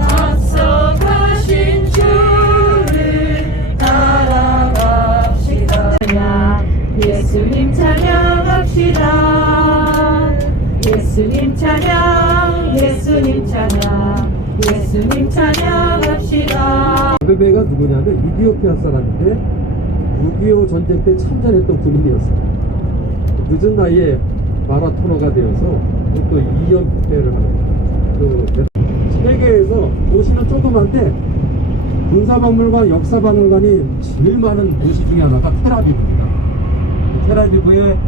앞서가신 주를 따라갑시다. 예수님 찬양합시다. 예수님 찬양, 예수님 찬양, 예수님 찬양합시다. 아베베가 누구냐면 이디오피아 사람인데 6.25 전쟁 때 참전했던 군인이었어요. 늦은 나이에 마라토너가 되어서 또 2연패를 하는 세계에서 도시는 조그만데 군사박물관, 역사박물관이 제일 많은 도시 중에 하나가 텔아비브입니다. 텔아비브의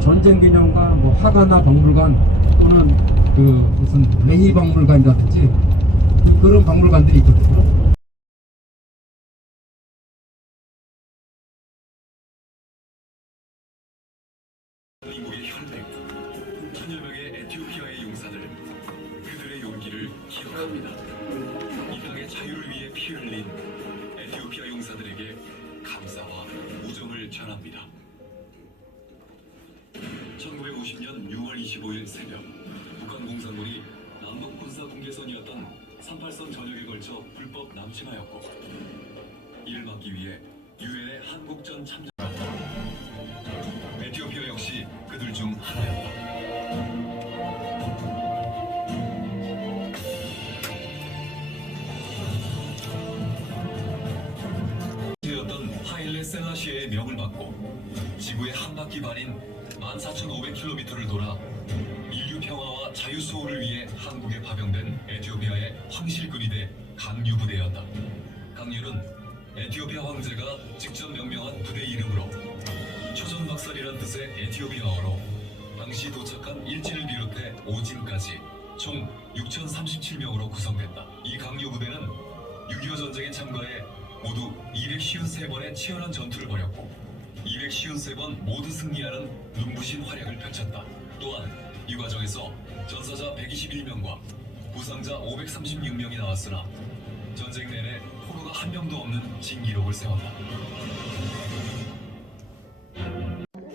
전쟁기념관, 뭐 하가나 박물관 또는 그 무슨 레이 박물관이라든지 그런 박물관들이 있거든요. 인국의 혈맹, 천여 명의 에티오피아의 용사들, 그들의 용기를 기억합니다. 이 땅의 자유를 위해 피 흘린 에티오피아 용사들에게 감사와 우정을 전합니다. 1950년 6월 25일 새벽, 북한 공산군이 남북 군사 분계선이었던 38선 전역에 걸쳐 불법 남침하였고, 이를 막기 위해 유엔의 한국전 참전 에티오피아 역시 그들 중 하나였다. 였던 하일레 셀라시에의 명을 받고 지구의 한 바퀴 반인 14,500km를 돌아 인류 평화와 자유 수호를 위해 한국에 파병된 에티오피아의 황실군이 돼 강유부대였다. 강유는 에티오피아 황제가 직접 명명한 부대 이름으로 초전박살이란 뜻의 에티오피아어로 당시 도착한 일진을 비롯해 오진까지 총 6,037명으로 구성됐다. 이 강요부대는 6.25 전쟁에 참가해 모두 253번의 치열한 전투를 벌였고 253번 모두 승리하는 눈부신 활약을 펼쳤다. 또한 이 과정에서 전사자 121명과 부상자 536명이 나왔으나 전쟁 내내 포로가 한 명도 없는 진기록을 세웠다.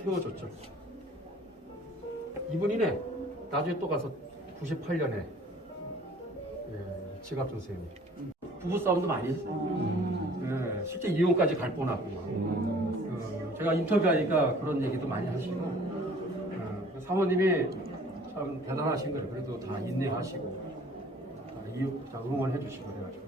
키워줬죠. 이분이네. 나중에 또 가서 98년에 지갑 선생님 부부 싸움도 많이 했어요. 실제 이혼까지 갈 뻔하고 제가 인터뷰하니까 그런 얘기도 많이 하시고 사모님이 참 대단하신 거예요. 그래도 다 인내하시고 다 응원해 주시고 그래가지고.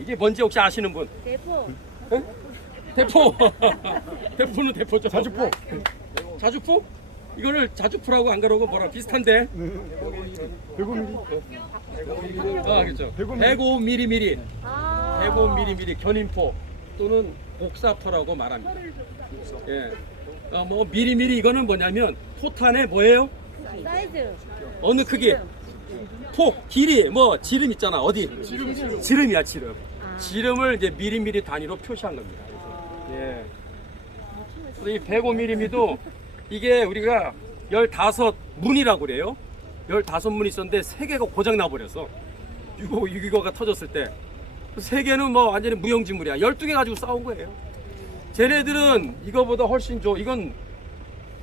이게 뭔지 혹시 아시는 분? 대포. 응? 대포. 대포는 대포죠. 자주포. 자주포? 이거를 자주포라고 안 그러고 뭐라 비슷한데? 105mm. 그렇죠. 105mm. 105mm 견인포 또는 복사포라고 말합니다. 예. 뭐 미리미리 이거는 뭐냐면 포탄의 뭐예요? 사이즈. 어느 크기? 포 길이 뭐 지름 있잖아. 어디? 지름이야 지름. 지름을 이제 미리미리 단위로 표시한 겁니다. 그래서, 그래서 이 105mm도 이게 우리가 15문이라고 그래요. 15문이 있었는데 3개가 고장 나버려서 6.25가 터졌을 때 3개는 뭐 완전히 무용지물이야. 12개 가지고 싸운 거예요. 쟤네들은 이거보다 훨씬 이건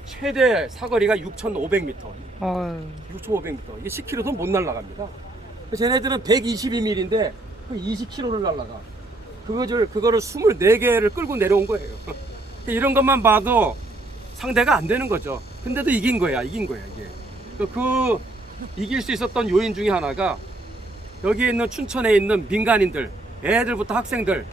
최대 사거리가 6,500m. 6,500m. 이게 10km도 못 날아갑니다. 쟤네들은 122mm인데 20km를 날아가. 그거를 24개를 끌고 내려온 거예요. 이런 것만 봐도 상대가 안 되는 거죠. 근데도 이긴 거야, 이게. 이길 수 있었던 요인 중에 하나가 여기 있는 춘천에 있는 민간인들, 애들부터 학생들,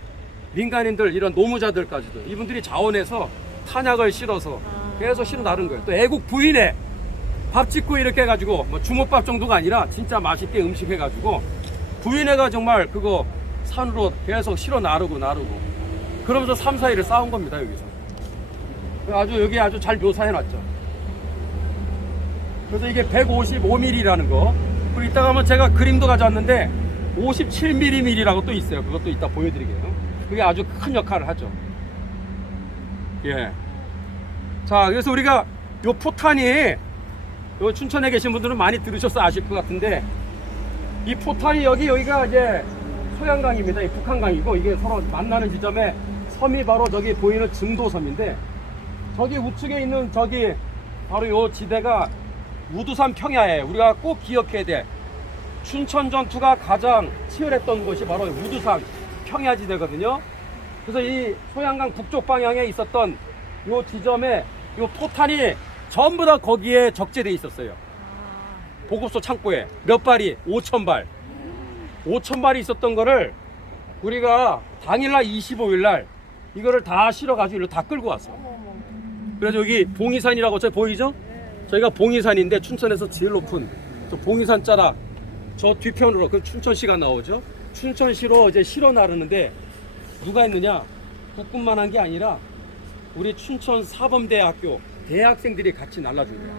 민간인들, 이런 노무자들까지도 이분들이 자원해서 탄약을 실어서 계속 실어 나른 거예요. 또 애국 부인에 밥 짓고 이렇게 해가지고 뭐 주먹밥 정도가 아니라 진짜 맛있게 음식 해가지고 부인회가 정말 그거 산으로 계속 실어 나르고 그러면서 3, 4일을 싸운 겁니다. 여기서 여기 아주 잘 묘사해놨죠. 그래서 이게 155mm라는 거. 그리고 이따가 한번 제가 그림도 가져왔는데 57mm라고 또 있어요. 그것도 이따 보여드릴게요. 그게 아주 큰 역할을 하죠. 예. 자, 그래서 우리가 요 포탄이 요 춘천에 계신 분들은 많이 들으셔서 아실 것 같은데 이 포탄이 여기가 이제 소양강입니다. 이 북한강이고 이게 서로 만나는 지점에 섬이 바로 저기 보이는 증도섬인데 저기 우측에 있는 저기 바로 요 지대가 우두산 평야에 우리가 꼭 기억해야 돼. 춘천 전투가 가장 치열했던 곳이 바로 우두산 평야지대거든요. 그래서 이 소양강 북쪽 방향에 있었던 요 지점에 요 포탄이 전부 다 거기에 적재돼 있었어요. 보급소 창고에 몇 발이 5,000발 5,000발이 있었던 거를 우리가 당일날 25일날 이거를 다 실어가지고 일로 다 끌고 왔어. 그래서 여기 봉이산이라고 저 보이죠? 저희가 봉이산인데 춘천에서 제일 높은 저 봉이산 자락 저 뒤편으로 그 춘천시가 나오죠. 춘천시로 이제 실어 나르는데 누가 했느냐? 국군만 한 게 아니라 우리 춘천 사범대학교 대학생들이 같이 날라준 거예요.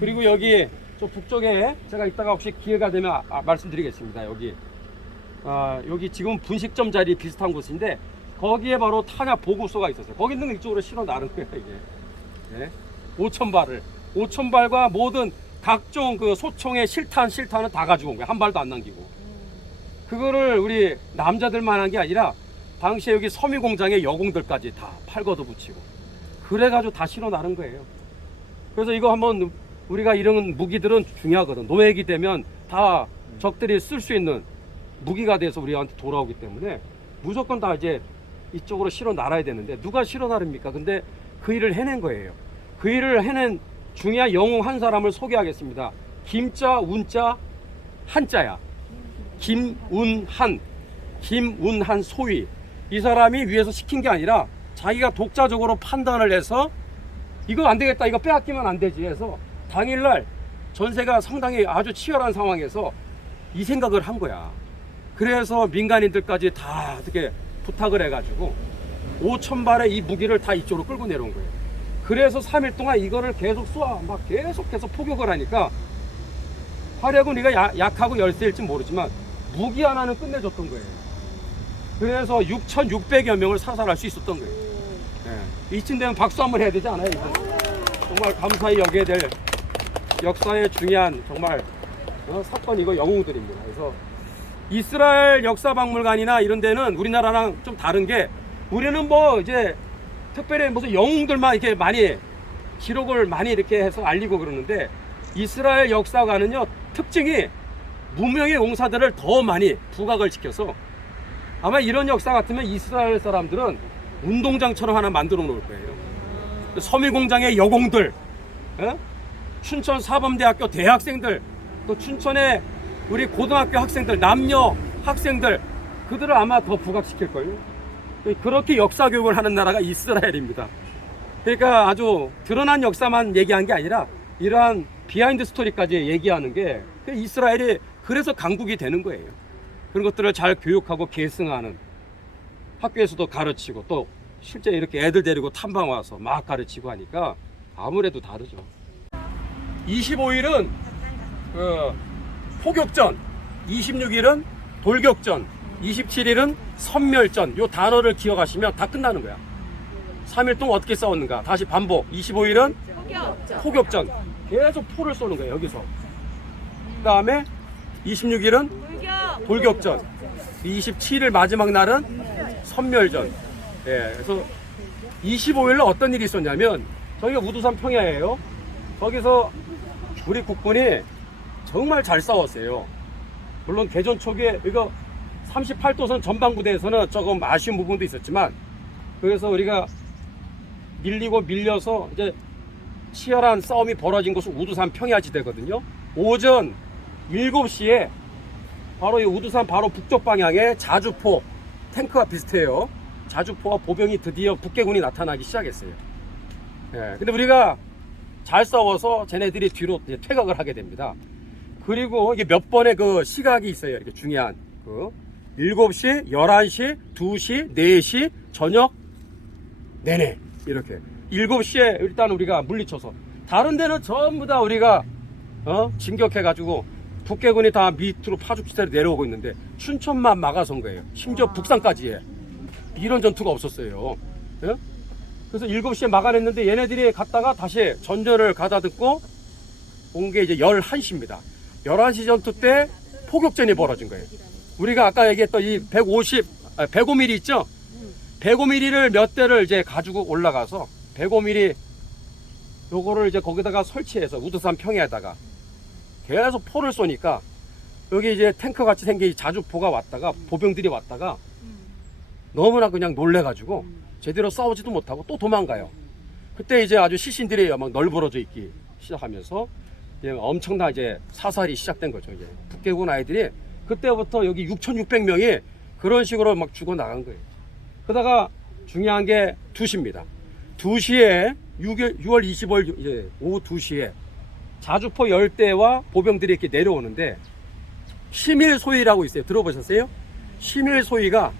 그리고 여기 저 북쪽에 제가 이따가 혹시 기회가 되면 말씀드리겠습니다. 여기 지금 분식점 자리 비슷한 곳인데 거기에 바로 탄약 보급소가 있었어요. 거기 있는 거 이쪽으로 실어 나른 거예요, 이게. 네. 5,000발과 모든 각종 그 소총의 실탄은 다 가지고 온 거예요. 한 발도 안 남기고. 그거를 우리 남자들만 한 게 아니라 당시에 여기 섬유 공장의 여공들까지 다 팔거도 붙이고 그래가지고 다 실어 나른 거예요. 그래서 이거 한번 우리가 이런 무기들은 중요하거든. 노획이 되면 다 적들이 쓸 수 있는 무기가 돼서 우리한테 돌아오기 때문에 무조건 다 이제 이쪽으로 실어 날아야 되는데 누가 실어 나릅니까? 근데 그 일을 해낸 거예요. 그 일을 해낸 중요한 영웅 한 사람을 소개하겠습니다. 김자, 운자, 한자야. 김운한 소위. 이 사람이 위에서 시킨 게 아니라 자기가 독자적으로 판단을 해서 이거 안 되겠다, 이거 빼앗기면 안 되지 해서 당일날 전세가 상당히 아주 치열한 상황에서 이 생각을 한 거야. 그래서 민간인들까지 다 어떻게 부탁을 해가지고 5,000발의 이 무기를 다 이쪽으로 끌고 내려온 거예요. 그래서 3일 동안 이거를 계속 쏘아 막 계속해서 포격을 하니까 화력은 우리가 약하고 열세일지 모르지만 무기 하나는 끝내줬던 거예요. 그래서 6,600여 명을 사살할 수 있었던 거예요. 네. 이쯤 되면 박수 한번 해야 되지 않아요? 이거? 정말 감사히 여겨야 될 역사의 중요한 정말 사건이고 영웅들입니다. 그래서 이스라엘 역사박물관이나 이런 데는 우리나라랑 좀 다른 게 우리는 뭐 이제 특별히 무슨 영웅들만 이렇게 많이 기록을 많이 이렇게 해서 알리고 그러는데 이스라엘 역사관은요 특징이 무명의 용사들을 더 많이 부각을 시켜서 아마 이런 역사 같으면 이스라엘 사람들은 운동장처럼 하나 만들어 놓을 거예요. 섬유공장의 여공들, 춘천 사범대학교 대학생들, 또 춘천의 우리 고등학교 학생들, 남녀 학생들, 그들을 아마 더 부각시킬 거예요. 그렇게 역사 교육을 하는 나라가 이스라엘입니다. 그러니까 아주 드러난 역사만 얘기한 게 아니라 이러한 비하인드 스토리까지 얘기하는 게 이스라엘이 그래서 강국이 되는 거예요. 그런 것들을 잘 교육하고 계승하는 학교에서도 가르치고 또 실제 이렇게 애들 데리고 탐방 와서 막 가르치고 하니까 아무래도 다르죠. 25일은 포격전, 26일은 돌격전, 27일은 선멸전. 요 단어를 기억하시면 다 끝나는 거야. 3일 동안 어떻게 싸웠는가 다시 반복. 25일은 포격전. 계속 포를 쏘는 거예요, 여기서. 그 다음에 26일은 돌격전, 27일 마지막 날은 선멸전. 예, 그래서 25일날 어떤 일이 있었냐면 저기가 우두산 평야예요. 거기서 우리 국군이 정말 잘 싸웠어요. 물론 개전 초기에 이거 38도선 전방부대에서는 조금 아쉬운 부분도 있었지만 그래서 우리가 밀려서 이제 치열한 싸움이 벌어진 곳은 우두산 평야지대거든요. 오전 7시에 바로 이 우두산 바로 북쪽 방향에 자주포 탱크와 비슷해요. 자주포와 보병이 드디어 북계군이 나타나기 시작했어요. 예, 근데 우리가 잘 싸워서 쟤네들이 뒤로 이제 퇴각을 하게 됩니다. 그리고 이게 몇 번의 그 시각이 있어요. 이렇게 중요한 그 7시, 11시, 2시, 4시, 저녁 내내 이렇게 7시에 일단 우리가 물리쳐서 다른 데는 전부 다 우리가 진격해가지고 북계군이 다 밑으로 파죽지대로 내려오고 있는데 춘천만 막아선 거예요. 심지어 북산까지 해. 이런 전투가 없었어요. 예? 그래서 7시에 막아냈는데 얘네들이 갔다가 다시 전열을 가다듬고 온 게 이제 11시입니다. 11시 전투 때 포격전이 벌어진 거예요. 우리가 아까 얘기했던 이 105mm 있죠? 105mm를 몇 대를 이제 가지고 올라가서 105mm 요거를 이제 거기다가 설치해서 우두산 평야에다가 계속 포를 쏘니까 여기 이제 탱크 같이 생긴 자주포가 왔다가 보병들이 왔다가 너무나 그냥 놀래가지고 제대로 싸우지도 못하고 또 도망가요. 그때 이제 아주 시신들이 막 널브러져 있기 시작하면서 이제 엄청난 이제 사살이 시작된 거죠. 이제 북계군 아이들이 그때부터 여기 6,600명이 그런 식으로 막 죽어 나간 거예요. 그러다가 중요한 게 2시입니다. 2시에 6월 25일 이제 오후 2시에 자주포 열대와 보병들이 이렇게 내려오는데 심일소위라고 있어요. 들어보셨어요? 심일소위가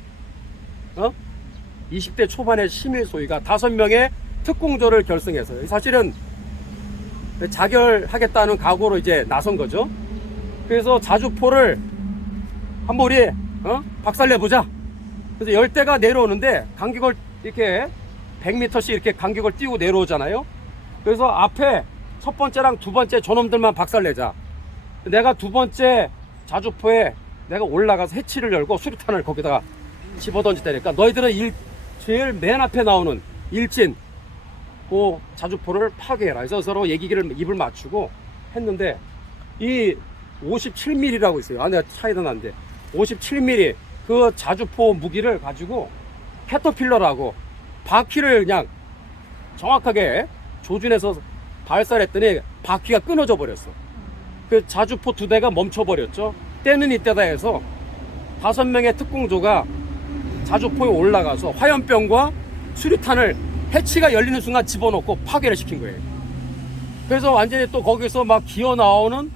20대 초반의 심일소위가 5명의 특공조를 결성해서 사실은 자결하겠다는 각오로 이제 나선 거죠. 그래서 자주포를 한번 우리 박살내보자. 그래서 열대가 내려오는데 간격을 이렇게 100m씩 이렇게 간격을 띄우고 내려오잖아요. 그래서 앞에 첫 번째랑 두 번째 저놈들만 박살내자. 내가 두 번째 자주포에 내가 올라가서 해치를 열고 수류탄을 거기다가 집어던지다니까 너희들은 제일 맨 앞에 나오는 일진 그 자주포를 파괴해라. 그래서 서로 얘기를 입을 맞추고 했는데 이 57mm라고 있어요. 내가 차이도 나는데 57mm 그 자주포 무기를 가지고 캐터필러라고 바퀴를 그냥 정확하게 조준해서 발사했더니 바퀴가 끊어져 버렸어. 그 자주포 2대가 멈춰 버렸죠. 때는 이때다 해서 5명의 특공조가 자주포에 올라가서 화염병과 수류탄을 해치가 열리는 순간 집어넣고 파괴를 시킨 거예요. 그래서 완전히 또 거기서 막 기어 나오는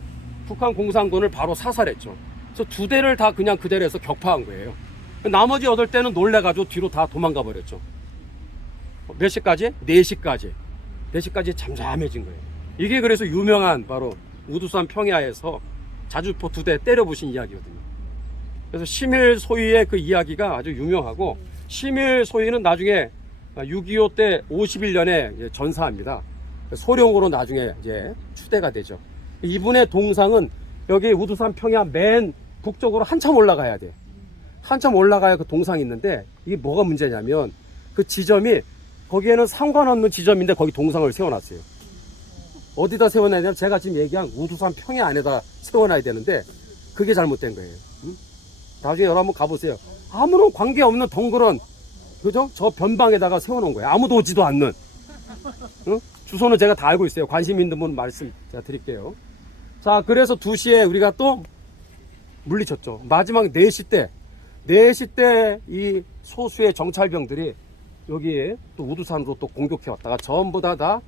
북한 공산군을 바로 사살했죠. 그래서 2대를 다 그냥 그대로 해서 격파한 거예요. 나머지 8대는 놀래가지고 뒤로 다 도망가 버렸죠. 몇 시까지? 4시까지. 4시까지 잠잠해진 거예요. 이게 그래서 유명한 바로 우두산 평야에서 자주포 2대 때려부신 이야기거든요. 그래서 심일소위의 그 이야기가 아주 유명하고 심일소위는 나중에 6.25 때 51년에 전사합니다. 소령으로 나중에 이제 추대가 되죠. 이분의 동상은 여기 우두산 평야 맨 북쪽으로 한참 올라가야 돼. 한참 올라가야 그 동상이 있는데 이게 뭐가 문제냐면 그 지점이 거기에는 상관없는 지점인데 거기 동상을 세워놨어요. 어디다 세워놔야 되냐면 제가 지금 얘기한 우두산 평야 안에다 세워놔야 되는데 그게 잘못된 거예요. 나중에 여러분 한번 가보세요. 아무런 관계없는 덩그런 그죠? 저 변방에다가 세워놓은 거예요. 아무도 오지도 않는. 주소는 제가 다 알고 있어요. 관심 있는 분 말씀 제가 드릴게요. 자, 그래서 2시에 우리가 또 물리쳤죠. 마지막 4시 때 이 소수의 정찰병들이 여기에 또 우두산으로 또 공격해 왔다가 전부 다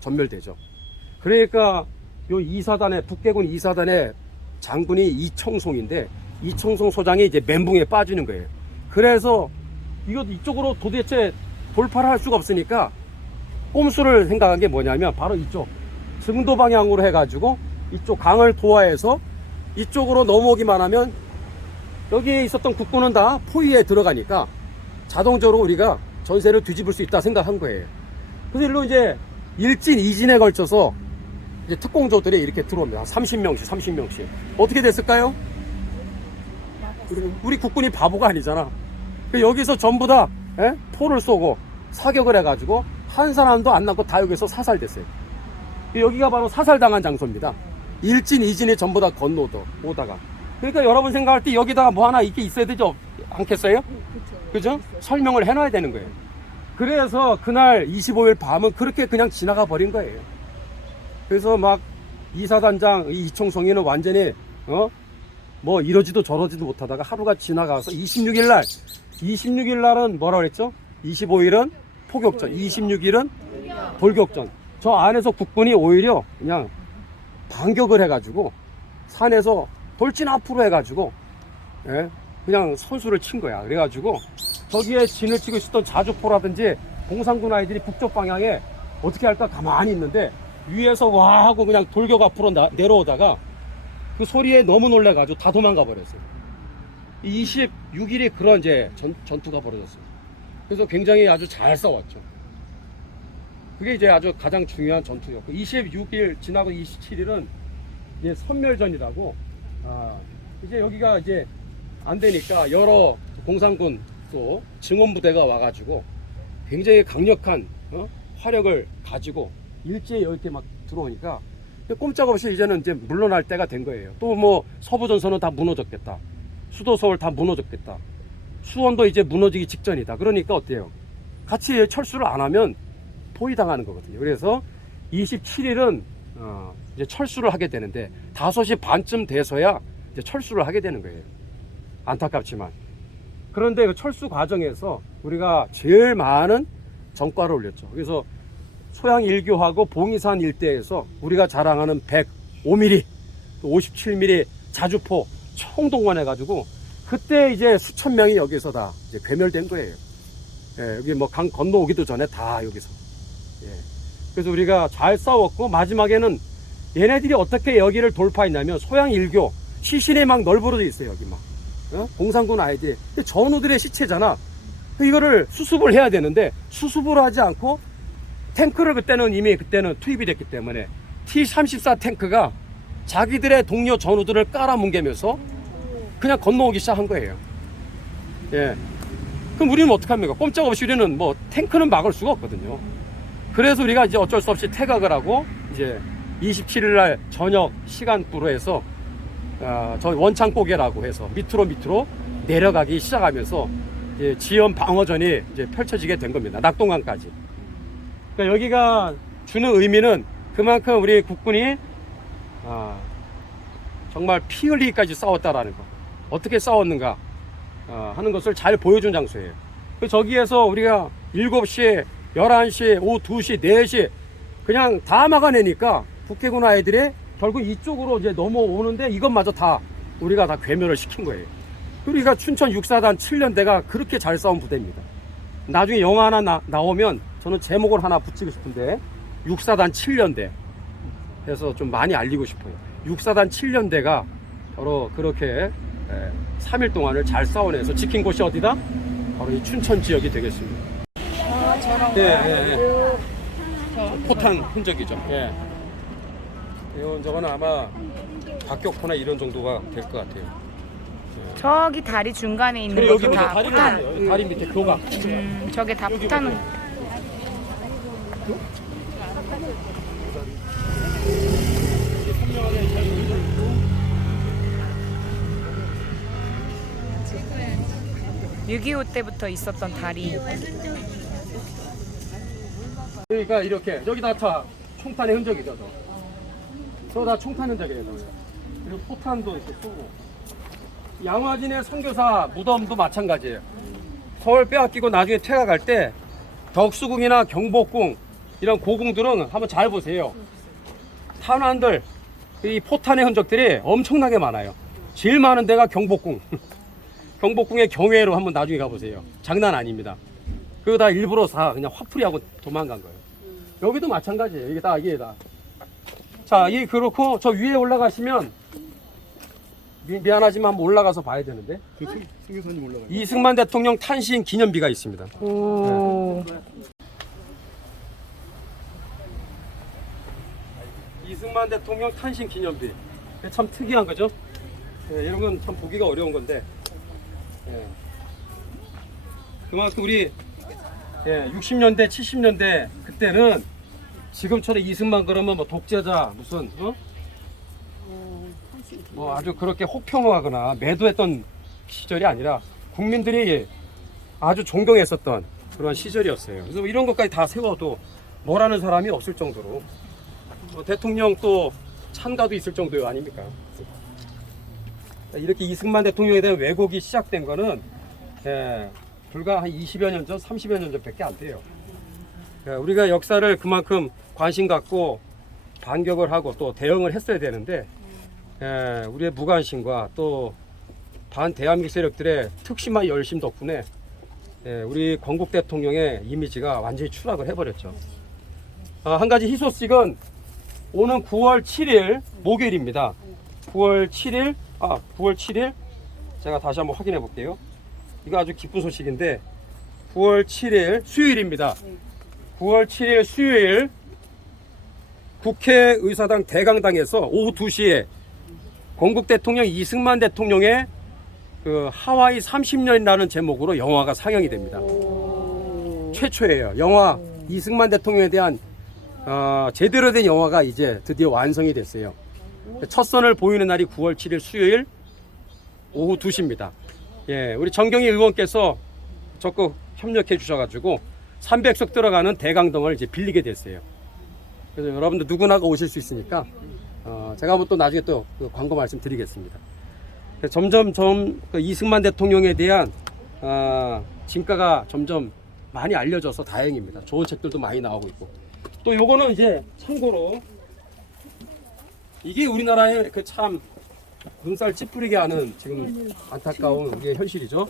전멸되죠. 그러니까 요 2사단의 북계군 2사단의 장군이 이청송인데 이청송 소장이 이제 멘붕에 빠지는 거예요. 그래서 이쪽으로 도대체 돌파를 할 수가 없으니까 꼼수를 생각한 게 뭐냐면 바로 이쪽 증도 방향으로 해가지고 이쪽 강을 도하해서 이쪽으로 넘어오기만 하면 여기에 있었던 국군은 다 포위에 들어가니까 자동적으로 우리가 전세를 뒤집을 수 있다 생각한 거예요. 그래서 일로 이제 일진, 이진에 걸쳐서 이제 특공조들이 이렇게 들어옵니다. 30명씩. 어떻게 됐을까요? 우리 국군이 바보가 아니잖아. 여기서 전부 다 포를 쏘고 사격을 해가지고 한 사람도 안 남고 다 여기서 사살됐어요. 여기가 바로 사살당한 장소입니다. 일진, 이진이 전부 다 건너오다가. 그러니까 여러분 생각할 때 여기다가 뭐 하나 이렇게 있어야 되지 않겠어요? 그죠? 설명을 해놔야 되는 거예요. 그래서 그날 25일 밤은 그렇게 그냥 지나가 버린 거예요. 그래서 막 이사단장 이청성이는 완전히 뭐 이러지도 저러지도 못하다가 하루가 지나가서 26일 날은 뭐라 그랬죠? 25일은 포격전, 26일은 돌격전. 저 안에서 국군이 오히려 그냥 반격을 해가지고 산에서 돌진 앞으로 해가지고 그냥 선수를 친 거야. 그래가지고 저기에 진을 치고 있었던 자주포라든지 공산군 아이들이 북쪽 방향에 어떻게 할까 가만히 있는데 위에서 와 하고 그냥 돌격 앞으로 내려오다가 그 소리에 너무 놀래가지고 다 도망가 버렸어요. 26일이 그런 이제 전투가 벌어졌어요. 그래서 굉장히 아주 잘 싸웠죠. 그게 이제 아주 가장 중요한 전투였고 26일 지나고 27일은 이제 선멸전이라고 이제 여기가 이제 안 되니까 여러 공산군 또 증원부대가 와가지고 굉장히 강력한 화력을 가지고 일제히 이렇게 막 들어오니까 꼼짝없이 이제는 이제 물러날 때가 된 거예요. 또 뭐 서부전선은 다 무너졌겠다. 수도 서울 다 무너졌겠다. 수원도 이제 무너지기 직전이다. 그러니까 어때요? 같이 철수를 안 하면 포위당하는 거거든요. 그래서 27일은 이제 철수를 하게 되는데 5시 반쯤 돼서야 이제 철수를 하게 되는 거예요. 안타깝지만. 그런데 그 철수 과정에서 우리가 제일 많은 전과를 올렸죠. 그래서 소양 1교하고 봉이산 일대에서 우리가 자랑하는 105mm, 57mm 자주포 총동원해가지고 그때 이제 수천 명이 여기서 다 이제 괴멸된 거예요. 예, 여기 뭐 강 건너오기도 전에 다 여기서. 예. 그래서 우리가 잘 싸웠고 마지막에는 얘네들이 어떻게 여기를 돌파했냐면 소양 1교 시신이 막 널브러져 있어요. 여기 막 공산군 아이들 전우들의 시체잖아. 이거를 수습을 해야 되는데 수습을 하지 않고 탱크를 그때는 이미 투입이 됐기 때문에 T-34 탱크가 자기들의 동료 전우들을 깔아뭉개면서 그냥 건너오기 시작한 거예요. 예. 그럼 우리는 어떡합니까? 꼼짝없이 우리는 뭐 탱크는 막을 수가 없거든요. 그래서 우리가 이제 어쩔 수 없이 퇴각을 하고 이제 27일 날 저녁 시간부로 해서 저 원창고개라고 해서 밑으로 내려가기 시작하면서 이제 지연 방어전이 이제 펼쳐지게 된 겁니다. 낙동강까지. 그러니까 여기가 주는 의미는 그만큼 우리 국군이 정말 피 흘리기까지 싸웠다라는 거. 어떻게 싸웠는가 하는 것을 잘 보여준 장소예요. 저기에서 우리가 7시, 11시, 오후 2시, 4시 그냥 다 막아내니까 북해군 아이들이 결국 이쪽으로 이제 넘어오는데 이것마저 다 우리가 다 괴멸을 시킨 거예요. 우리가 춘천 6사단 7년대가 그렇게 잘 싸운 부대입니다. 나중에 영화 하나 나오면 저는 제목을 하나 붙이고 싶은데 6사단 7년대 해서 좀 많이 알리고 싶어요. 6사단 7년대가 바로 그렇게 3일 동안을 잘 싸워내서 지킨 곳이 어디다? 바로 이 춘천 지역이 되겠습니다. 포탄 흔적이죠. 예. 저건 아마 박격포나 이런 정도가 될 것 같아요. 저기 다리 중간에 있는 그리고 여기 것도 보세요. 다 다리가 포탄. 있어요. 다리 밑에 교각. 저게 다 포탄. (6.25) 때부터 있었던 다리. 그러니까 이렇게 여기 다 총탄의 흔적이죠. 저 다 총탄 흔적이에요. 그리고 포탄도 이렇게 쏘고. 양화진의 선교사 무덤도 마찬가지예요. 서울 빼앗기고 나중에 퇴각할 때 덕수궁이나 경복궁 이런 고궁들은 한번 잘 보세요. 탄환들, 이 포탄의 흔적들이 엄청나게 많아요. 제일 많은 데가 경복궁. 경복궁의 경회로 한번 나중에 가보세요. 장난 아닙니다. 그거 다 일부러 다 그냥 화풀이하고 도망간 거예요. 여기도 마찬가지예요. 이게 다. 자, 이게 그렇고 저 위에 올라가시면 미안하지만 한번 올라가서 봐야 되는데 승교사님 올라가요. 이승만 대통령 탄신 기념비가 있습니다. 오. 이승만 대통령 탄신 기념비. 참 특이한 거죠. 이런 건 참 보기가 어려운 건데 그만큼 우리 60년대 70년대 그때는 지금처럼 이승만 그러면 뭐 독재자 무슨 뭐 아주 그렇게 혹평하거나 매도했던 시절이 아니라 국민들이 아주 존경했었던 그런 시절이었어요. 그래서 이런 것까지 다 세워도 뭐라는 사람이 없을 정도로 대통령 또 찬가도 있을 정도 아닙니까? 이렇게 이승만 대통령에 대한 왜곡이 시작된 거는 불과 한 20여 년 전, 30여 년 전밖에 안 돼요. 우리가 역사를 그만큼 관심 갖고 반격을 하고 또 대응을 했어야 되는데 우리의 무관심과 또 반대한민국 세력들의 특심한 열심 덕분에 우리 건국 대통령의 이미지가 완전히 추락을 해버렸죠. 한 가지 희소식은 오는 9월 7일 목요일입니다. 9월 7일 제가 다시 한번 확인해 볼게요. 이거 아주 기쁜 소식인데 9월 7일 수요일입니다. 9월 7일 수요일 국회의사당 대강당에서 오후 2시에 건국 대통령 이승만 대통령의 그 하와이 30년이라는 제목으로 영화가 상영이 됩니다. 최초예요. 영화 이승만 대통령에 대한 제대로 된 영화가 이제 드디어 완성이 됐어요. 첫 선을 보이는 날이 9월 7일 수요일 오후 2시입니다. 예, 우리 정경희 의원께서 적극 협력해 주셔가지고 300석 들어가는 대강당을 이제 빌리게 됐어요. 그래서 여러분들 누구나가 오실 수 있으니까 제가 한번 또 나중에 또 그 광고 말씀드리겠습니다. 점점 그 이승만 대통령에 대한 진가가 점점 많이 알려져서 다행입니다. 좋은 책들도 많이 나오고 있고 또 요거는 이제 참고로 이게 우리나라의 그 참 눈살 찌푸리게 하는 지금 안타까운 이게 현실이죠.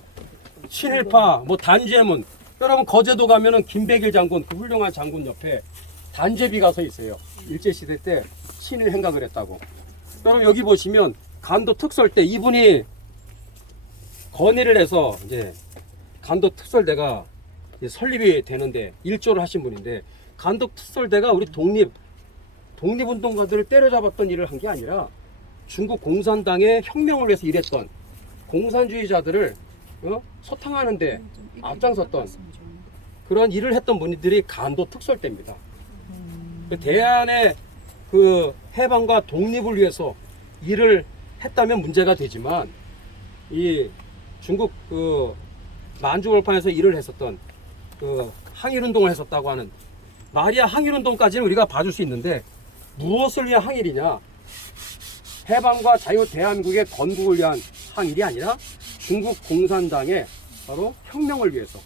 친일파 뭐 단죄문 여러분 거제도 가면은 김백일 장군 그 훌륭한 장군 옆에 단죄비가 서 있어요. 일제시대 때 친일 행각을 했다고. 여러분 여기 보시면 간도 특설대 이분이 건의를 해서 이제 간도 특설대가 이제 설립이 되는데 일조를 하신 분인데 간도 특설대가 우리 독립운동가들을 때려잡았던 일을 한 게 아니라 중국 공산당의 혁명을 위해서 일했던 공산주의자들을 소탕하는데 앞장섰던 그런 일을 했던 분들이 간도 특설대입니다. 대한의 그 해방과 독립을 위해서 일을 했다면 문제가 되지만 이 중국 그 만주골판에서 일을 했었던 그 항일운동을 했었다고 하는 말이야 항일운동까지는 우리가 봐줄 수 있는데 무엇을 위한 항일이냐? 해방과 자유 대한민국의 건국을 위한 항일이 아니라 중국 공산당의 바로 혁명을 위해서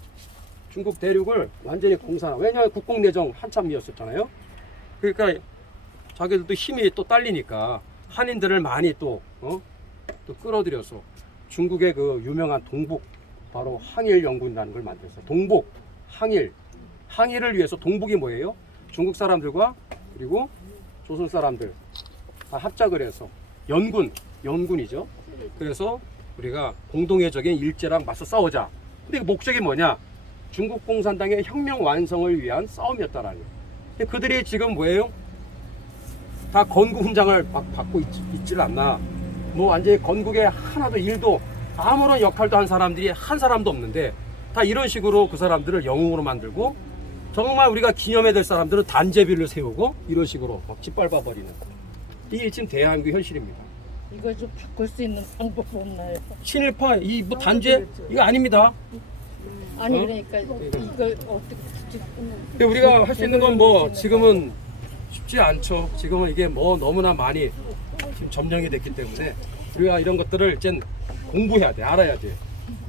중국 대륙을 완전히 공산화. 왜냐하면 국공내정 한참이었었잖아요. 그러니까 자기들도 힘이 또 딸리니까 한인들을 많이 또 끌어들여서 중국의 그 유명한 동북 바로 항일연군이라는 걸 만들었어요. 동북 항일을 위해서 동북이 뭐예요? 중국 사람들과 그리고 조선 사람들 다 합작을 해서 연군이죠. 그래서 우리가 공동회적인 일제랑 맞서 싸우자. 근데 그 목적이 뭐냐? 중국 공산당의 혁명 완성을 위한 싸움이었다라는 거예요. 근데 그들이 지금 뭐예요? 다 건국 훈장을 받고 있지를 않나. 뭐 완전히 건국에 하나도 일도 아무런 역할도 한 사람들이 한 사람도 없는데 다 이런 식으로 그 사람들을 영웅으로 만들고 정말 우리가 기념해야 될 사람들은 단죄비를 세우고 이런 식으로 막 짓밟아버리는 이게 지금 대한민국 현실입니다. 이걸 좀 바꿀 수 있는 방법 없나요? 친일파 이 뭐 단죄 이거 아닙니다. 아니 어? 그러니까 이걸 어떻게 근데 우리가 할 수 있는 건 뭐 지금은 쉽지 않죠. 지금은 이게 뭐 너무나 많이 지금 점령이 됐기 때문에 우리가 이런 것들을 이제 공부해야 돼, 알아야 돼.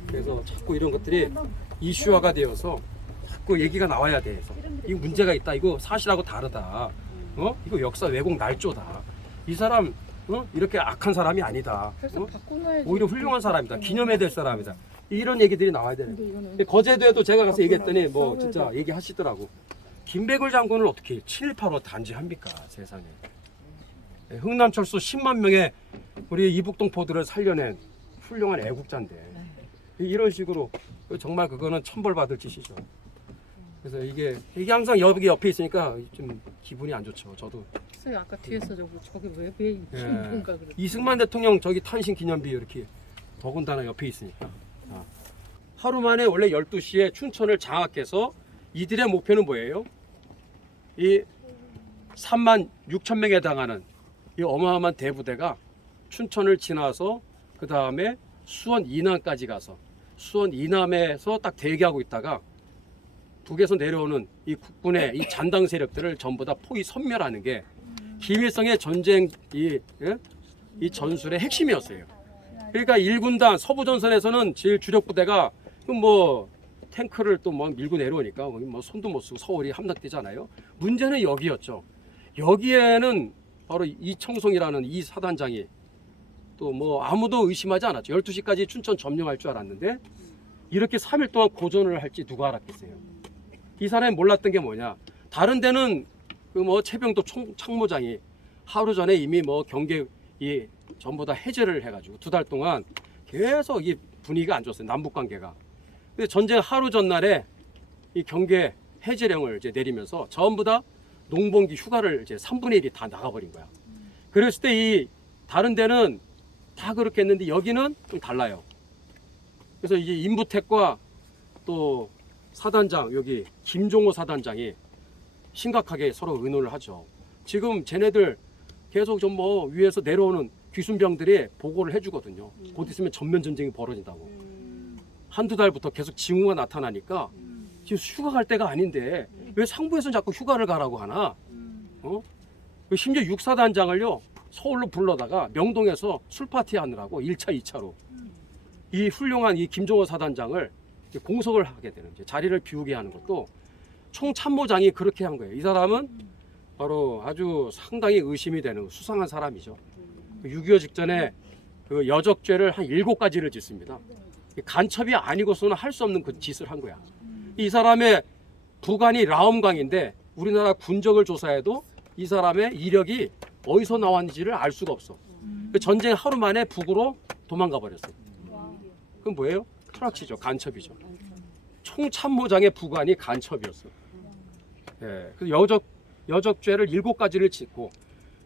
그래서 자꾸 이런 것들이 이슈화가 되어서 자꾸 얘기가 나와야 돼. 그래서 이거 문제가 있다. 이거 사실하고 다르다. 이거 역사 왜곡 날조다. 이 사람 이렇게 악한 사람이 아니다. 그래서 바꾸나야지. 오히려 훌륭한 사람이다. 기념해야 될 사람이다. 이런 얘기들이 나와야 되는 거예요. 근데 거제도에도 제가 가서 얘기했더니 뭐 진짜 얘기하시더라고. 김백을 장군을 어떻게 친일파로 단죄합니까? 세상에. 흥남철수 10만 명의 우리 이북동포들을 살려낸 훌륭한 애국자인데 이런 식으로 정말 그거는 천벌받을 짓이죠. 그래서 이게 항상 여기 옆에 있으니까 좀 기분이 안 좋죠. 저도. 그래서 아까 뒤에서 저기 왜 뭔가 그래. 이승만 대통령 저기 탄신 기념비 이렇게 더군다나 옆에 있으니까. 하루 만에 원래 12시에 춘천을 장악해서 이들의 목표는 뭐예요? 이 3만 6천 명에 해당하는 이 어마어마한 대부대가 춘천을 지나서 그 다음에 수원 이남까지 가서 수원 이남에서 딱 대기하고 있다가 북에서 내려오는 이 국군의 이 잔당 세력들을 전부 다 포위 섬멸하는 게 김일성의 전쟁 이 전술의 핵심이었어요. 그러니까 1군단 서부전선에서는 제일 주력 부대가 뭐 탱크를 또 막 밀고 내려오니까 뭐 손도 못 쓰고 서울이 함락되잖아요. 문제는 여기였죠. 여기에는 바로 이청송이라는 이 사단장이 또 뭐 아무도 의심하지 않았죠. 12시까지 춘천 점령할 줄 알았는데 이렇게 3일 동안 고전을 할지 누가 알았겠어요. 이 사람이 몰랐던 게 뭐냐. 다른 데는 그 뭐 최병도 참모장이 하루 전에 이미 뭐 경계 이 전부 다 해제를 해가지고 2달 동안 계속 이 분위기가 안 좋았어요. 남북 관계가. 근데 전쟁 하루 전날에 이 경계 해제령을 이제 내리면서 전부 다 농번기 휴가를 이제 3분의 1이 다 나가버린 거야. 그랬을 때 이 다른 데는 다 그렇게 했는데 여기는 좀 달라요. 그래서 이게 인부택과 또 사단장, 여기 김종호 사단장이 심각하게 서로 의논을 하죠. 지금 쟤네들 계속 좀 뭐 위에서 내려오는 귀순병들이 보고를 해주거든요. 곧 있으면 전면 전쟁이 벌어진다고. 한두 달부터 계속 징후가 나타나니까 지금 휴가 갈 때가 아닌데 왜 상부에서 자꾸 휴가를 가라고 하나? 심지어 육사단장을요 서울로 불러다가 명동에서 술파티 하느라고 1차, 2차로 이 훌륭한 이 김종호 사단장을 이제 공석을 하게 되는 이제 자리를 비우게 하는 것도 총참모장이 그렇게 한 거예요. 이 사람은 바로 아주 상당히 의심이 되는 수상한 사람이죠. 6.25 직전에 그 여적죄를 한 7가지를 짓습니다. 간첩이 아니고서는 할 수 없는 그 짓을 한 거야. 이 사람의 부관이 라엄강인데 우리나라 군적을 조사해도 이 사람의 이력이 어디서 나왔는지를 알 수가 없어. 그 전쟁 하루 만에 북으로 도망가 버렸어요. 그건 뭐예요? 트락치죠. 간첩이죠. 총참모장의 부관이 간첩이었어. 예, 그 여적죄를 7가지를 짓고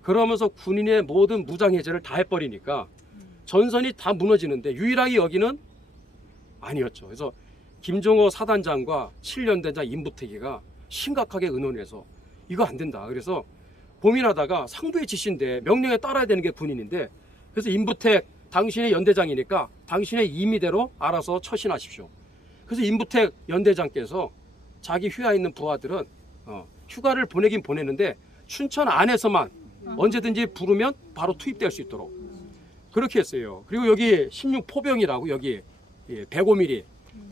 그러면서 군인의 모든 무장해제를 다 해버리니까 전선이 다 무너지는데 유일하게 여기는 아니었죠. 그래서 김종호 사단장과 7년대장 인부택이가 심각하게 의논해서 이거 안 된다. 그래서 고민하다가 상부의 지시인데 명령에 따라야 되는 게 군인인데 그래서 인부택 당신의 연대장이니까 당신의 임의대로 알아서 처신하십시오. 그래서 인부택 연대장께서 자기 휘하 있는 부하들은 휴가를 보내긴 보냈는데 춘천 안에서만 언제든지 부르면 바로 투입될 수 있도록 그렇게 했어요. 그리고 여기 16포병이라고 여기 105mm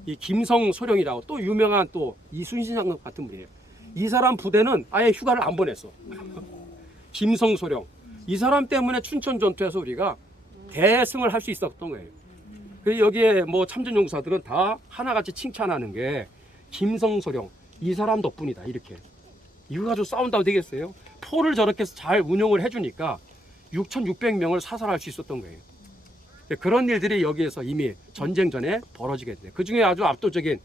이 김성소령이라고 또 유명한 또 이순신 장군 같은 분이에요. 이 사람 부대는 아예 휴가를 안 보냈어. 김성소령 이 사람 때문에 춘천 전투에서 우리가 대승을 할 수 있었던 거예요. 그래서 여기에 뭐 참전용사들은 다 하나같이 칭찬하는 게 김성소령 이 사람 덕분이다 이렇게. 이거 가지고 싸운다고 되겠어요? 포를 저렇게 잘 운용을 해주니까 6,600명을 사살할 수 있었던 거예요. 그런 일들이 여기에서 이미 전쟁 전에 벌어지게 돼요. 그 중에 아주 압도적인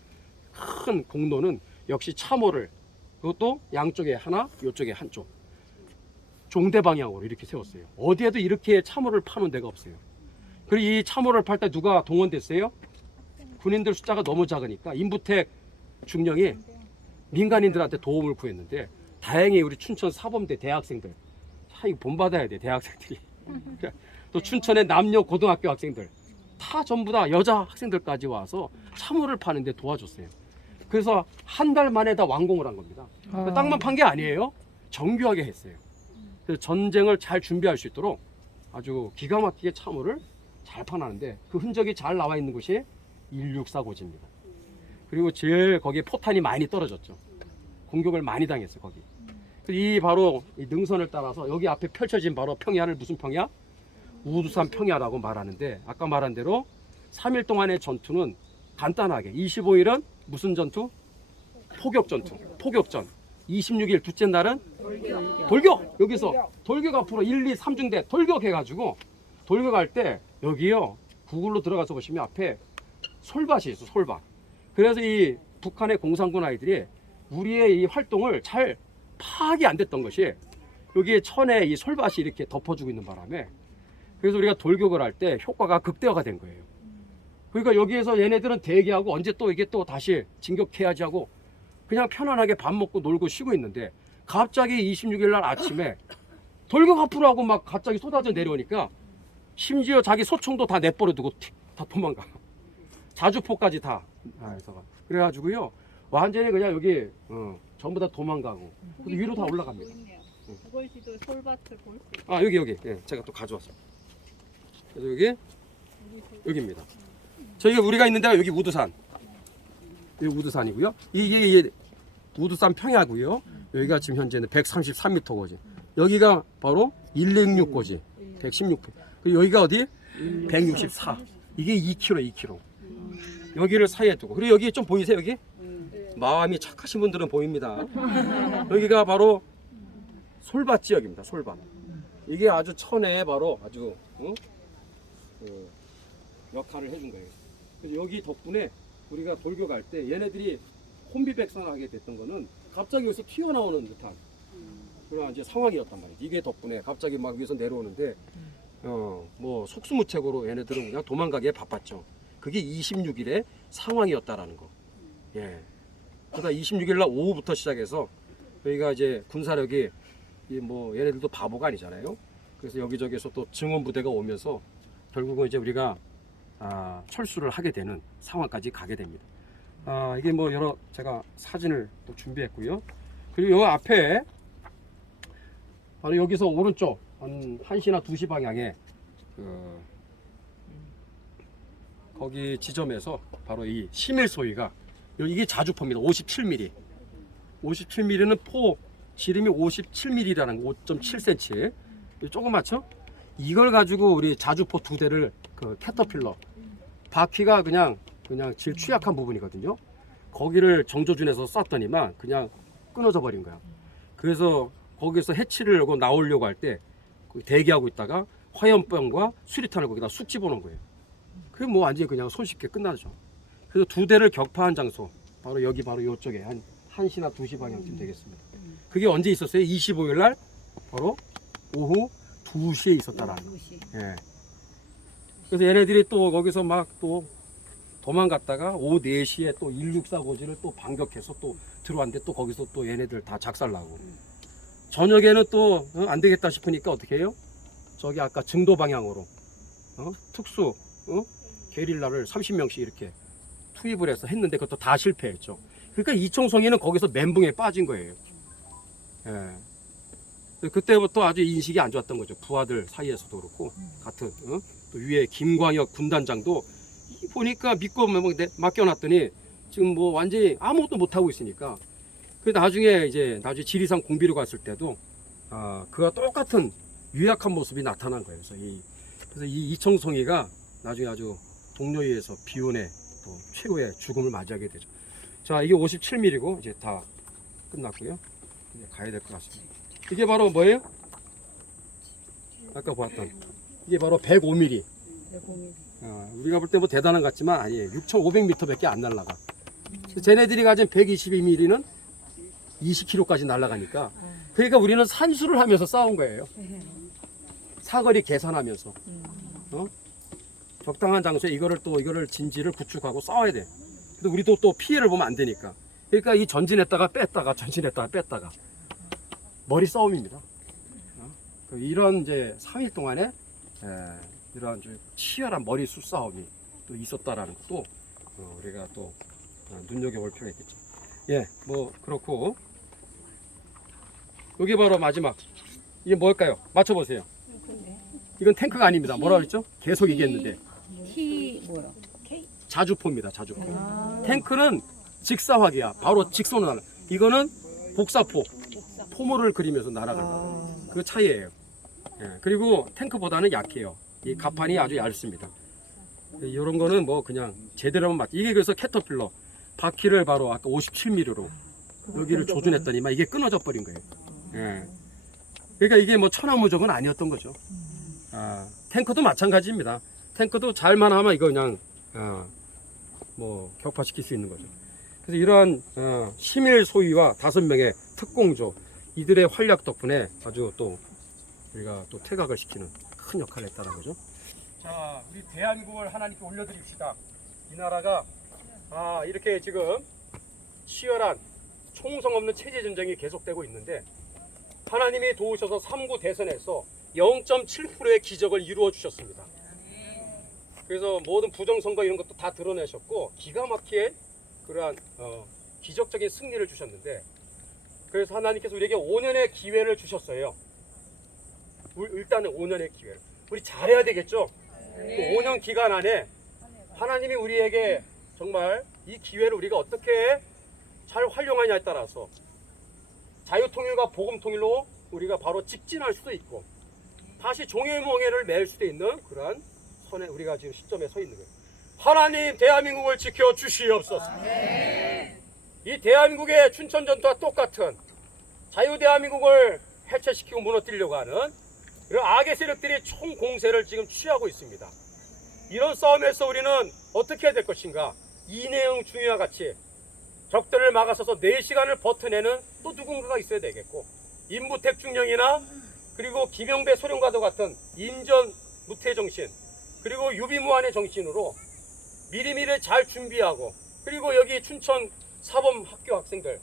큰 공로는 역시 참호를 그것도 양쪽에 하나, 이쪽에 한쪽 종대 방향으로 이렇게 세웠어요. 어디에도 이렇게 참호를 파는 데가 없어요. 그리고 이 참호를 팔 때 누가 동원됐어요? 군인들 숫자가 너무 작으니까 인부택 중령이 민간인들한테 도움을 구했는데 다행히 우리 춘천 사범대 대학생들 이거 본받아야 돼 대학생들이 또 춘천의 남녀 고등학교 학생들 다 전부 다 여자 학생들까지 와서 참호를 파는데 도와줬어요. 그래서 한 달 만에 다 완공을 한 겁니다. 땅만 판 게 아니에요. 정교하게 했어요. 그래서 전쟁을 잘 준비할 수 있도록 아주 기가 막히게 참호를 잘 파놨는데 그 흔적이 잘 나와 있는 곳이 164 고지입니다. 그리고 제일 거기에 포탄이 많이 떨어졌죠. 공격을 많이 당했어요 거기. 이 바로 이 능선을 따라서 여기 앞에 펼쳐진 바로 평야를 무슨 평야? 우두산 평야라고 말하는데 아까 말한 대로 3일 동안의 전투는 간단하게 25일은 무슨 전투? 포격 전투. 포격전. 26일 둘째 날은 돌격. 여기서 돌격 앞으로 1, 2, 3중대 돌격해가지고 돌격할 때 여기요 구글로 들어가서 보시면 앞에 솔밭이 있어 솔밭. 그래서 이 북한의 공산군 아이들이 우리의 이 활동을 잘 파악이 안 됐던 것이 여기에 천에 이 솔밭이 이렇게 덮어주고 있는 바람에 그래서 우리가 돌격을 할 때 효과가 극대화가 된 거예요. 그러니까 여기에서 얘네들은 대기하고 언제 또 이게 또 다시 진격해야지 하고 그냥 편안하게 밥 먹고 놀고 쉬고 있는데 갑자기 26일 날 아침에 돌격 앞으로 하고 막 갑자기 쏟아져 내려오니까 심지어 자기 소총도 다 내버려 두고 다 도망가. 자주포까지 다. 그래가지고요 완전히 그냥 여기 전부 다 도망가고 위로 다 올라갑니다. 그것이도 솔밭을 볼 수 있어요. 아 여기 예, 제가 또 가져왔어요. 그래서 여기입니다. 저희가 우리가 있는 데가 여기 우두산. 여기 우두산이고요. 이게 우두산 평야고요. 여기가 지금 현재는 133m 고지. 여기가 바로 106 고지. 116. 그리고 여기가 어디? 164. 이게 2km. 여기를 사이에 두고. 그리고 여기 좀 보이세요 여기? 마음이 착하신 분들은 보입니다. 여기가 바로 솔밭 지역입니다. 솔밭. 이게 아주 천에 바로 아주 역할을 해준 거예요. 그래서 여기 덕분에 우리가 돌격할 때 얘네들이 혼비백산하게 됐던 거는 갑자기 여기서 튀어나오는 듯한 그런 이제 상황이었단 말이지. 이게 덕분에 갑자기 막 위에서 내려오는데 뭐 속수무책으로 얘네들은 그냥 도망가기에 바빴죠. 그게 26일의 상황이었다라는 거. 예. 그러니까 26일 날 오후부터 시작해서 저희가 이제 군사력이 뭐 얘네들도 바보가 아니잖아요. 그래서 여기저기서 또 증원 부대가 오면서 결국은 이제 우리가 철수를 하게 되는 상황까지 가게 됩니다. 이게 뭐 여러 제가 사진을 또 준비했고요. 그리고 요 앞에 바로 여기서 오른쪽 한 1시나 2시 방향에 거기 지점에서 바로 이 심일소위가 이게 자주포입니다. 57mm. 57mm는 포 지름이 57mm라는 거, 5.7cm. 조그맣죠? 이걸 가지고 우리 자주포 2대를 그 캐터필러 바퀴가 그냥 제일 취약한 부분이거든요. 거기를 정조준에서 쐈더니만 그냥 끊어져 버린 거야. 그래서 거기서 해치를 하고 나오려고 할 때 대기하고 있다가 화염병과 수리탄을 거기다 쑥 집어넣은 거예요. 그게 뭐 완전히 그냥 손쉽게 끝나죠. 그래서 2대를 격파한 장소 바로 여기 바로 이쪽에 한 1시나 2시 방향쯤 되겠습니다. 그게 언제 있었어요? 25일 날 바로 오후 2시에 있었다라는 거. 예. 그래서 얘네들이 또 거기서 막 또 도망갔다가 오후 4시에 또 164 고지를 또 반격해서 또 들어왔는데 또 거기서 또 얘네들 다 작살나고 저녁에는 또 안 되겠다 싶으니까 어떻게 해요? 저기 아까 증도 방향으로 특수 게릴라를 30명씩 이렇게 투입을 해서 했는데 그것도 다 실패했죠. 그러니까 이총성이는 거기서 멘붕에 빠진 거예요. 예. 그때부터 아주 인식이 안 좋았던 거죠. 부하들 사이에서도 그렇고 같은 또 위에 김광혁 군단장도 보니까 믿고 맡겨놨더니 지금 뭐 완전히 아무것도 못 하고 있으니까 그 나중에 지리산 공비로 갔을 때도 그와 똑같은 유약한 모습이 나타난 거예요. 그래서 이 이청성이가 나중에 아주 동료회에서 비운의 또 최후의 죽음을 맞이하게 되죠. 자, 이게 57mm고 이제 다 끝났고요. 이제 가야 될 것 같습니다. 이게 바로 뭐예요? 아까 보았던 이게 바로 105mm. 우리가 볼 때 뭐 대단한 것 같지만 아니에요. 6,500m밖에 안 날아가. 쟤네들이 가진 122mm는 20km까지 날아가니까 그러니까 우리는 산수를 하면서 싸운 거예요. 사거리 계산하면서 적당한 장소에 이거를 진지를 구축하고 싸워야 돼. 근데 우리도 또 피해를 보면 안 되니까. 그러니까 이 전진했다가 뺐다가 머리 싸움입니다. 이런 이제 3일 동안에 이런 치열한 머리 숫싸움이 또 있었다라는 것도 우리가 또 눈여겨볼 필요가 있겠죠. 예, 뭐 그렇고 여기 바로 마지막 이게 뭘까요? 맞춰보세요. 이건 탱크가 아닙니다. 뭐라 그랬죠? 계속 얘기했는데 자주포입니다. 자주포. 탱크는 직사화기야. 바로 직선으로 날아. 이거는 복사포. 포모를 그리면서 날아간다. 그 차이예요. 예, 그리고 탱크보다는 약해요. 이 갑판이 아주 얇습니다. 이런 거는 뭐 그냥 제대로 하면 이게 그래서 캐터필러 바퀴를 바로 아까 57mm로 여기를 조준했더니만 이게 끊어져 버린 거예요. 예. 그러니까 이게 뭐 천하무적은 아니었던 거죠. 탱크도 마찬가지입니다. 탱크도 잘만 하면 이거 그냥 뭐 격파시킬 수 있는 거죠. 그래서 이러한 심일 소위와 5명의 특공조 이들의 활약 덕분에 아주 또 우리가 또 퇴각을 시키는 큰 역할을 했다는 거죠. 자, 우리 대한민국을 하나님께 올려드립시다. 이 나라가 이렇게 지금 치열한 총성 없는 체제 전쟁이 계속되고 있는데 하나님이 도우셔서 3구 대선에서 0.7%의 기적을 이루어 주셨습니다. 그래서 모든 부정선거 이런 것도 다 드러내셨고 기가 막히게 그러한 기적적인 승리를 주셨는데 그래서 하나님께서 우리에게 5년의 기회를 주셨어요. 일단은 5년의 기회를. 우리 잘해야 되겠죠? 그 5년 기간 안에 하나님이 우리에게 정말 이 기회를 우리가 어떻게 잘 활용하냐에 따라서 자유통일과 복음통일로 우리가 바로 직진할 수도 있고 다시 종횡무ঙ회를 맬 수도 있는 그러한 선에 우리가 지금 시점에 서 있는 거예요. 하나님 대한민국을 지켜주시옵소서. 이 대한민국의 춘천전투와 똑같은 자유대한민국을 해체시키고 무너뜨리려고 하는 이런 악의 세력들이 총공세를 지금 취하고 있습니다. 이런 싸움에서 우리는 어떻게 해야 될 것인가? 이내응 중위와 같이 적들을 막아서서 4시간을 버텨내는 또 누군가가 있어야 되겠고, 임부택중령이나 그리고 김영배 소령과도 같은 임전무태 정신, 그리고 유비무환의 정신으로 미리미리 잘 준비하고, 그리고 여기 춘천 사범학교 학생들,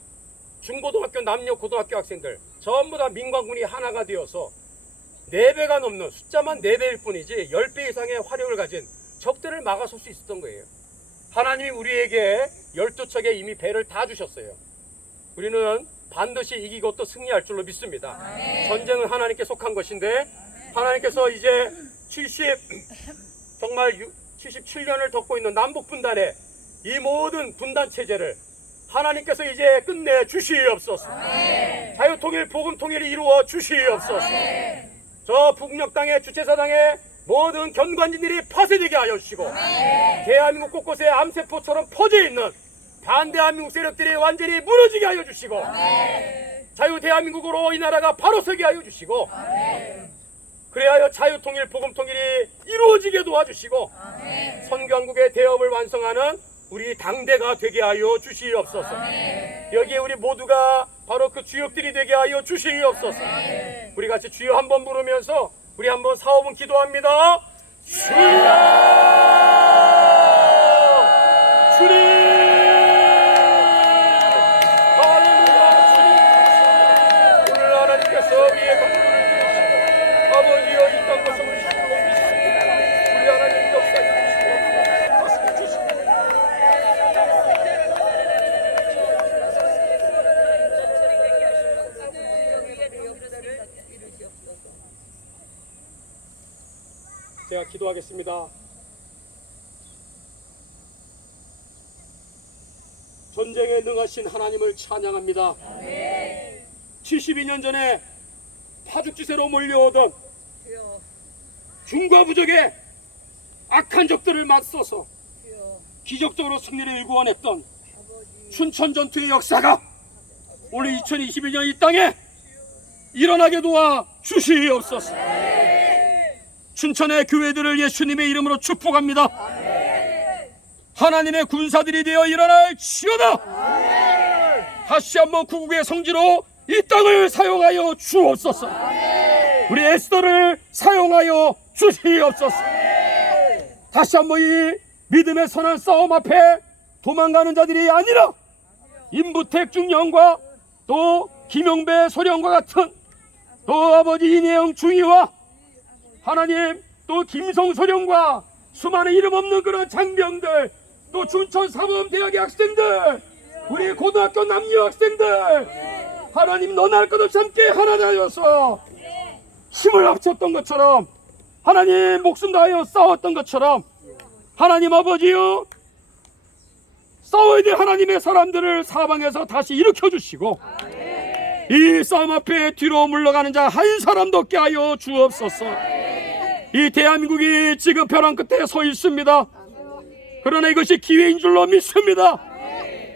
중고등학교 남녀 고등학교 학생들 전부 다 민관군이 하나가 되어서 4배가 넘는, 숫자만 4배일 뿐이지 10배 이상의 화력을 가진 적들을 막아설 수 있었던 거예요. 하나님이 우리에게 12척에 이미 배를 다 주셨어요. 우리는 반드시 이기고 또 승리할 줄로 믿습니다. 전쟁은 하나님께 속한 것인데, 하나님께서 이제 77년을 덮고 있는 남북 분단의 이 모든 분단 체제를 하나님께서 이제 끝내 주시옵소서. 자유통일 복음통일이 이루어 주시옵소서. 저 북녘 땅의 주체사당의 모든 견관진들이 파쇄되게 하여 주시고, 대한민국 곳곳에 암세포처럼 퍼져 있는 반대한민국 세력들이 완전히 무너지게 하여 주시고, 자유 대한민국으로 이 나라가 바로 서게 하여 주시고, 그래야 자유통일 복음통일이 이루어지게 도와주시고, 선교한국의 대업을 완성하는 우리 당대가 되게 하여 주시옵소서. 여기에 우리 모두가 바로 그 주역들이 되게 하여 주시옵소서. 우리 같이 주여 한번 부르면서 우리 한번 4-5분 기도합니다. 주여, 주님, 할렐루야. 주님, 오늘 하나님께서 우리의 간구를 들으시고 아버지여 이 땅과 성을 주시고 우리 하나님 역사해 주시고 제가 기도하겠습니다. 전쟁에 능하신 하나님을 찬양합니다. 72년 전에 파죽지세로 몰려오던 중과 부적의 악한 적들을 맞서서 기적적으로 승리를 일구어냈던 춘천 전투의 역사가 오늘 2021년 이 땅에 일어나게 도와 주시옵소서. 춘천의 교회들을 예수님의 이름으로 축복합니다. 하나님의 군사들이 되어 일어날지어다. 다시 한번 구국의 성지로 이 땅을 사용하여 주옵소서. 우리 에스더를 사용하여 주시옵소서. 다시 한번 이 믿음의 선한 싸움 앞에 도망가는 자들이 아니라 임부택 중령과 또 김영배 소령과 같은, 또 아버지 이내영 중위와 하나님 또 김성소령과 수많은 이름 없는 그런 장병들, 또 춘천 사범대학의 학생들, 우리 고등학교 남녀 학생들, 하나님 너 날 것 없이 함께 하나 되어서 힘을 합쳤던 것처럼, 하나님 목숨 다하여 싸웠던 것처럼, 하나님 아버지여 싸워야 될 하나님의 사람들을 사방에서 다시 일으켜 주시고, 이 싸움 앞에 뒤로 물러가는 자 한 사람도 없게 하여 주옵소서. 이 대한민국이 지금 벼랑 끝에 서 있습니다. 그러나 이것이 기회인 줄로 믿습니다.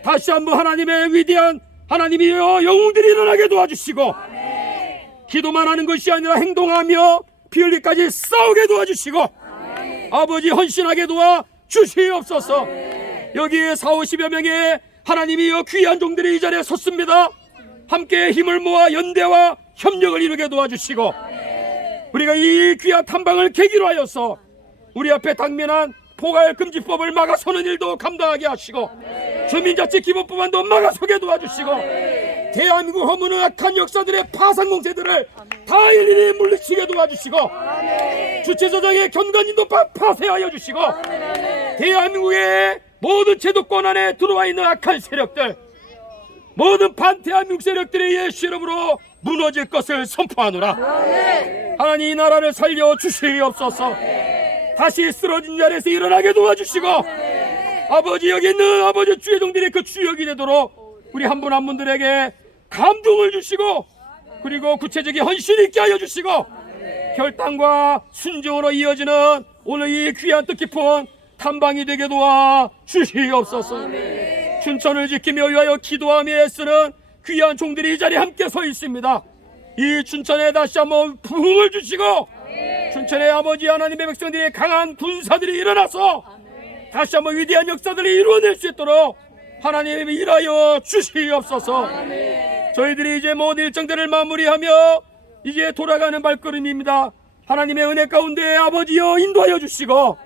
다시 한번 하나님의 위대한 하나님이 영웅들이 일어나게 도와주시고, 기도만 하는 것이 아니라 행동하며 피 흘리까지 싸우게 도와주시고, 아버지 헌신하게 도와주시옵소서. 여기에 40-50여 명의 하나님이 귀한 종들이 이 자리에 섰습니다. 함께 힘을 모아 연대와 협력을 이루게 도와주시고, 우리가 이 귀한 탐방을 계기로 하여서 우리 앞에 당면한 포괄금지법을 막아서는 일도 감당하게 하시고, 주민자치 기본법안도 막아서게 도와주시고, 대한민국 허무는 악한 역사들의 파산공세들을 다 일일이 물리치게 도와주시고, 주체조정의 견간인도 파쇄하여 주시고, 대한민국의 모든 제도권 안에 들어와 있는 악한 세력들, 모든 반대한민국 세력들이 예수 이름으로 무너질 것을 선포하노라. 하나님 이 나라를 살려 주시옵소서. 다시 쓰러진 자리에서 일어나게 도와주시고, 아버지 여기 있는 아버지 주의종들이 그 주역이 되도록 우리 한 분 한 분들에게 감동을 주시고, 그리고 구체적인 헌신이 있게 하여 주시고, 결단과 순종으로 이어지는 오늘 이 귀한 뜻깊은 탐방이 되게 도와 주시옵소서. 춘천을 지키며 위하여 기도하며 애쓰는 귀한 종들이 이 자리에 함께 서 있습니다. 이 춘천에 다시 한번 부흥을 주시고, 춘천의 아버지 하나님의 백성들이 강한 군사들이 일어나서 다시 한번 위대한 역사들을 이루어낼 수 있도록 하나님이 일하여 주시옵소서. 저희들이 이제 모든 일정들을 마무리하며 이제 돌아가는 발걸음입니다. 하나님의 은혜 가운데 아버지여 인도하여 주시고,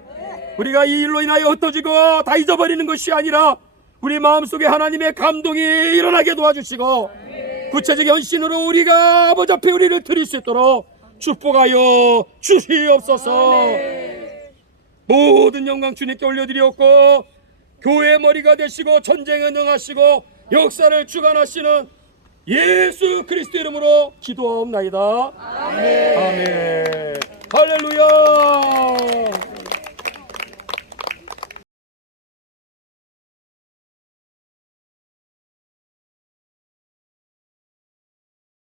우리가 이 일로 인하여 흩어지고 다 잊어버리는 것이 아니라 우리 마음속에 하나님의 감동이 일어나게 도와주시고, 구체적 헌신으로 우리가 아버지 앞에 우리를 드릴 수 있도록 축복하여 주시옵소서. 모든 영광 주님께 올려드리옵고, 교회의 머리가 되시고 전쟁에 능하시고 역사를 주관하시는 예수 그리스도 이름으로 기도하옵나이다. 아멘.